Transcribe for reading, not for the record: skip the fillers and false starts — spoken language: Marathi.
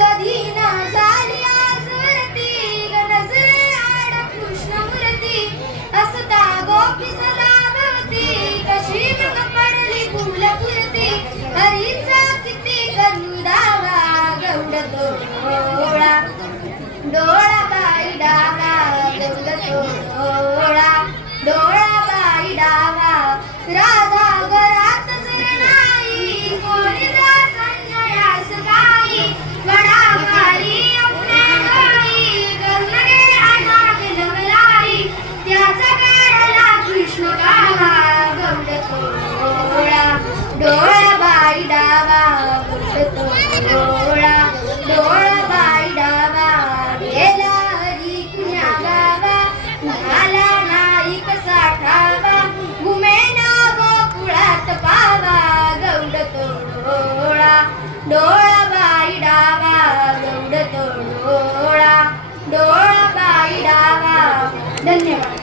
कधी न झाली आजवरती नजरे आड कृष्णमूर्ती असता गोपी सदा भवती कशी मग पडली फुलपुरती हरीचा किती करू दावा गौड तोळा डोळा बाई डावा गौड तोळा डोळा बाई डावा राधा घरात जर नाही कोणी संन्यास गाई वडा मारी अपने गाई गरमरे अनाथ जमलाई त्याचा गाडला कृष्ण काळा गौड तोळा डोळा बाई डावा गौड तोळा डोळा बाई डावा गेला हरी कुण्या गावा झाला नाही कसा ठावा घुमेना गोकुळात पावा गौड तोळा डोळा बाई डावा गौड तोळा डोळा बाई डावा. धन्यवाद.